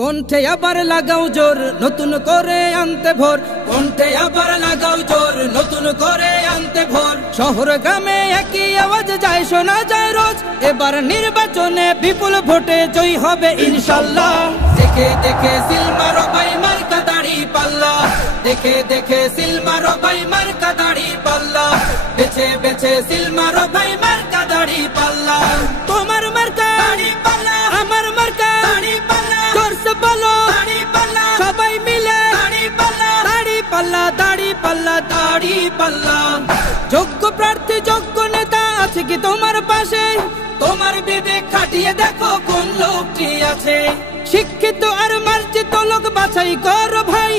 কণ্ঠে আবার লাগাও জোর নতুন করে আনতে ভোর, কণ্ঠে আবার লাগাও জোর নতুন করে আনতে ভোর। শহর গ্রামে একই আওয়াজ যায় শোনা যায় রোজ, এবার নির্বাচনে বিপুল ভোটে জয়ী হবে ইনশাল্লাহ। দেখে দেখে সিল মারো ভাই মার্কা দাড়ি পাল্লা, দেখে দেখে সিল মারো ভাই মার্কা দাড়ি পাল্লা, বেছে বেছে সিল মারো ভাই মার্কা দাড়ি পাল্লা। তোমার মার্কা দাড়ি পাল্লা, আমার মার্কা দাড়ি পাল্লা, জোরসে বলো দাড়ি পাল্লা, সবাই মিলে দাড়ি পাল্লা, দাড়ি পাল্লা, দাড়ি পাল্লা, দাড়ি পাল্লা। যোগ্য প্রার্থী যোগ্য নেতা আছে কি তোমার পাশে? তোমার বিবেক খাটিয়ে দেখো কোন লোকটি আছে। শিক্ষিত আর মার্জিত লোক বাছাই করো ভাই,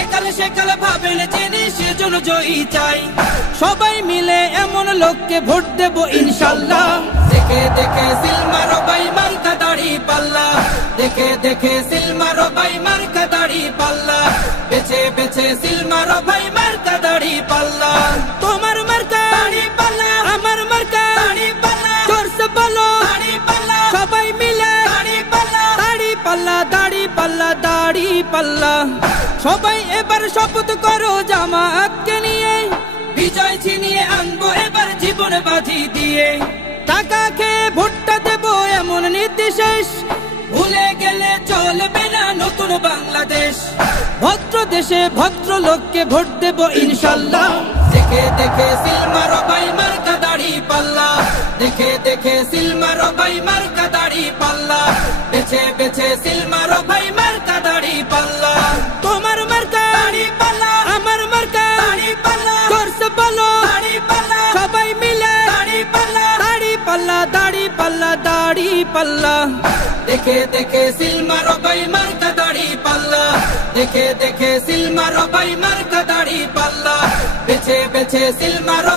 একালে সেকালে ভাবেন জেনে সেজন্য জয়ী চাই। সবাই মিলে এমন লোককে ভোট দেব ইনশাল্লাহ। দেখে দেখে সিল মারো ভাই মার্কা দাড়ি পাল্লা, দেখে দেখে সিল মারো ভাই মার্কা দাড়ি পাল্লা, বেছে বেছে সিল মারো ভাই মার্কা দাড়ি পাল্লা। তোমার মার্কা দাড়ি পাল্লা, আমার মার্কা দাড়ি পাল্লা, জোরসে বলো দাড়ি পাল্লা, সবাই মিলে দাড়ি পাল্লা, দাড়ি পাল্লা, দাড়ি পাল্লা, দাড়ি পাল্লা। সবাই এবার শপথ করো জামাতকে নিয়ে, বিজয় ছিনিয়ে আনবো এবার জীবন বাজি দিয়ে। টাকা খেয়ে ভোটটা দেবো এমন নীতি শেষ, ভুলে গেলে চলবে না নতুন বাংলাদেশ। ভদ্র দেশে ভদ্র লোককে ভোট দেব ইনশাল্লাহ। দেখে দেখে সিল মারো ভাই মার্কা দাড়ি পাল্লা, দেখে দেখে সিল মারো ভাই মার্কা দাড়ি পাল্লা, বেছে বেছে সিল মারো ভাই মার্কা দাড়ি পাল্লা। তোমার মার্কা দাড়ি পাল্লা, আমার মার্কা দাড়ি পাল্লা, জোরসে বলো দাড়ি পাল্লা, সবাই মিলে দাড়ি পাল্লা, দাড়ি পাল্লা, দাড়ি পাল্লা, দাড়ি পাল্লা। দেখে দেখে সিল মারো ভাই মার্কা দাড়ি পাল্লা, দেখে দেখে সিল মারো ভাই মার্কা দাড়ি পাল্লা, বেছে বেছে সিল মারো